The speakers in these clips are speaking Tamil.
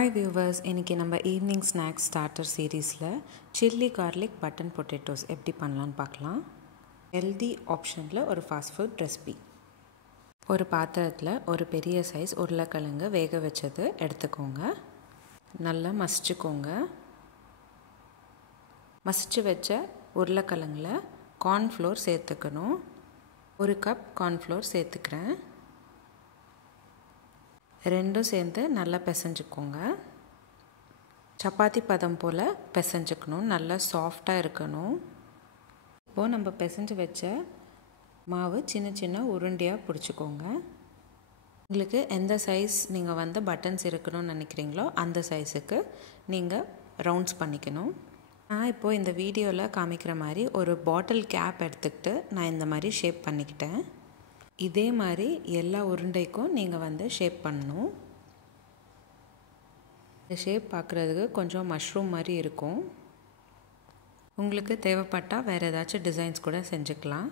ஹாய் வியூவர்ஸ், இன்றைக்கி நம்ம ஈவினிங் ஸ்நாக்ஸ் ஸ்டார்டர் சீரீஸில் சில்லி கார்லிக் பட்டன் பொட்டேட்டோஸ் எப்படி பண்ணலான்னு பார்க்கலாம். ஹெல்தி ஆப்ஷனில் ஒரு ஃபாஸ்ட் ஃபுட் ரெசிபி. ஒரு பாத்திரத்தில் ஒரு பெரிய சைஸ் உருளைக்கிழங்கு வேக வச்சது எடுத்துக்கோங்க. நல்லா மசிச்சுக்கோங்க. மசிச்சு வச்ச உருளைக்கிழங்குல கார்ன்ஃப்ளோர் சேர்த்துக்கணும். 1 கப் கார்ன்ஃப்ளோர் சேர்த்துக்கிறேன். ரெண்டும் சேர்ந்து நல்லா பிசைஞ்சுக்கோங்க. சப்பாத்தி பதம் போல் பிசைஞ்சுக்கணும். நல்லா சாஃப்டாக இருக்கணும். இப்போது நம்ம பிசைஞ்சு வச்ச மாவு சின்ன சின்ன உருண்டையாக பிடிச்சிக்கோங்க. உங்களுக்கு எந்த சைஸ் நீங்கள் பட்டன்ஸ் இருக்கணும்னு நினைக்கிறீங்களோ அந்த சைஸுக்கு நீங்கள் ரவுண்ட்ஸ் பண்ணிக்கணும். நான் இப்போது இந்த வீடியோவில் காமிக்கிற மாதிரி ஒரு பாட்டில் கேப் எடுத்துக்கிட்டு நான் இந்த மாதிரி ஷேப் பண்ணிக்கிட்டேன். இதே மாதிரி எல்லா உருண்டைக்கும் நீங்கள் ஷேப் பண்ணணும். இந்த ஷேப் பார்க்குறதுக்கு கொஞ்சம் மஷ்ரூம் மாதிரி இருக்கும். உங்களுக்கு தேவைப்பட்டால் வேறு ஏதாச்சும் டிசைன்ஸ் கூட செஞ்சுக்கலாம்.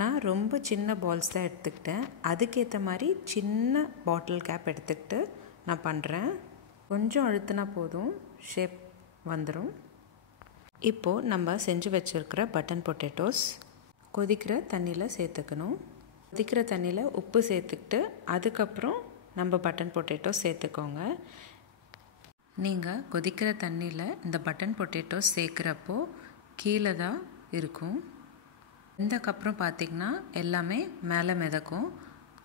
நான் ரொம்ப சின்ன பால்ஸ் தான் எடுத்துக்கிட்டேன். அதுக்கேற்ற மாதிரி சின்ன பாட்டில் கேப் எடுத்துக்கிட்டு நான் பண்ணுறேன். கொஞ்சம் அழுத்தினா போதும், ஷேப் வந்துடும். இப்போது நம்ம செஞ்சு வச்சுருக்கிற பட்டன் பொட்டேட்டோஸ் கொதிக்கிற தண்ணியில் சேர்த்துக்கணும். கொதிக்கிற தண்ணியில் உப்பு சேர்த்துக்கிட்டு அதுக்கப்புறம் நம்ம பட்டன் பொட்டேட்டோஸ் சேர்த்துக்கோங்க. நீங்கள் கொதிக்கிற தண்ணியில் இந்த பட்டன் பொட்டேட்டோஸ் சேர்க்குறப்போ கீழே தான் இருக்கும். வெந்தக்கப்புறம் பார்த்திங்கன்னா எல்லாமே மேலே மிதக்கும்.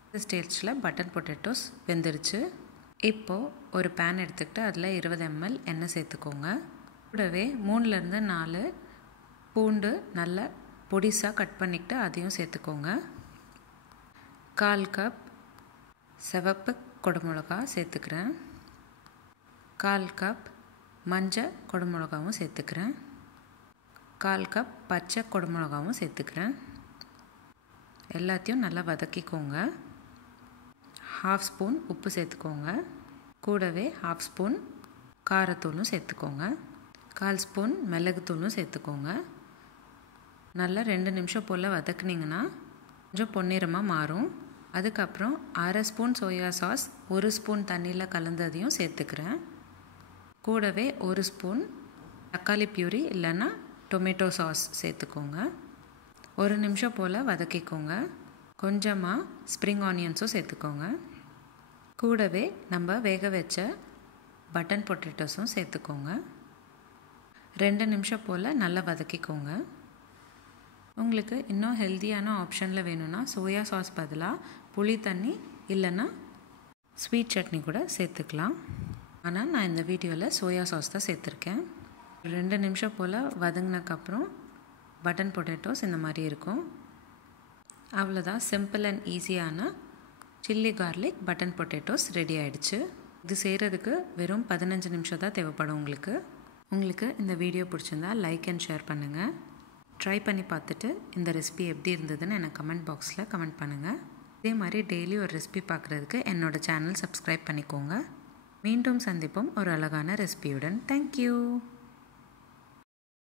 இந்த ஸ்டேஜில் பட்டன் பொட்டேட்டோஸ் வெந்துருச்சு. இப்போது ஒரு பேன் எடுத்துக்கிட்டு அதில் 20 ml எண்ணெய் சேர்த்துக்கோங்க. கூடவே 3-4 பூண்டு நல்லா பொடிசாக கட் பண்ணிக்கிட்டு அதையும் சேர்த்துக்கோங்க. 1/4 கப் சிவப்பு குடமிளகா சேர்த்துக்கிறேன். 1/4 கப் மஞ்சள் குடமிளகாவும் சேர்த்துக்கிறேன். 1/4 கப் பச்சை குடமிளகாவும் சேர்த்துக்கிறேன். எல்லாத்தையும் நல்லா வதக்கிக்கோங்க. 1/2 ஸ்பூன் உப்பு சேர்த்துக்கோங்க. கூடவே 1/2 ஸ்பூன் காரத்தூளும் சேர்த்துக்கோங்க. 1/4 ஸ்பூன் மிளகுத்தூளும் சேர்த்துக்கோங்க. நல்லா 2 நிமிஷம் போல் வதக்குனிங்கன்னா கொஞ்சம் பொன்னிறமாக மாறும். அதுக்கப்புறம் 1/2 ஸ்பூன் சோயா சாஸ் 1 ஸ்பூன் தண்ணியில் கலந்ததையும் சேர்த்துக்கிறேன். கூடவே 1 ஸ்பூன் தக்காளி பியூரி இல்லைன்னா டொமேட்டோ சாஸ் சேர்த்துக்கோங்க. 1 நிமிஷம் போல் வதக்கிக்கோங்க. கொஞ்சமாக ஸ்ப்ரிங் ஆனியன்ஸும் சேர்த்துக்கோங்க. கூடவே நம்ம வேக வச்ச பட்டன் பொட்டேட்டோஸும் சேர்த்துக்கோங்க. 2 நிமிஷம் போல் நல்லா வதக்கிக்கோங்க. உங்களுக்கு இன்னும் ஹெல்த்தியான ஆப்ஷனில் வேணும்னா சோயா சாஸ் பதிலாக புளி தண்ணி இல்லைன்னா ஸ்வீட் சட்னி கூட சேர்த்துக்கலாம். ஆனால் நான் இந்த வீடியோவில் சோயா சாஸ் தான் சேர்த்துருக்கேன். 2 நிமிஷம் போல் வதங்கினக்கப்புறம் பட்டன் பொட்டேட்டோஸ் இந்த மாதிரி இருக்கும். அவ்வளோதான், சிம்பிள் அண்ட் ஈஸியான chilli garlic button potatoes ready ஆகிடுச்சு. இது செய்கிறதுக்கு வெறும் 15 நிமிஷம் தான் தேவைப்படும். உங்களுக்கு இந்த வீடியோ பிடிச்சிருந்தா லைக் அண்ட் ஷேர் பண்ணுங்கள். ட்ரை பண்ணி பார்த்துட்டு இந்த ரெசிபி எப்படி இருந்ததுன்னு எனக்கு கமெண்ட் பாக்ஸில் கமெண்ட் பண்ணுங்கள். இதே மாதிரி டெய்லி ஒரு ரெசிபி பார்க்குறதுக்கு என்னோடய சேனல் சப்ஸ்கிரைப் பண்ணிக்கோங்க. மீண்டும் சந்திப்போம் ஒரு அழகான ரெசிபியுடன். தேங்க்யூ.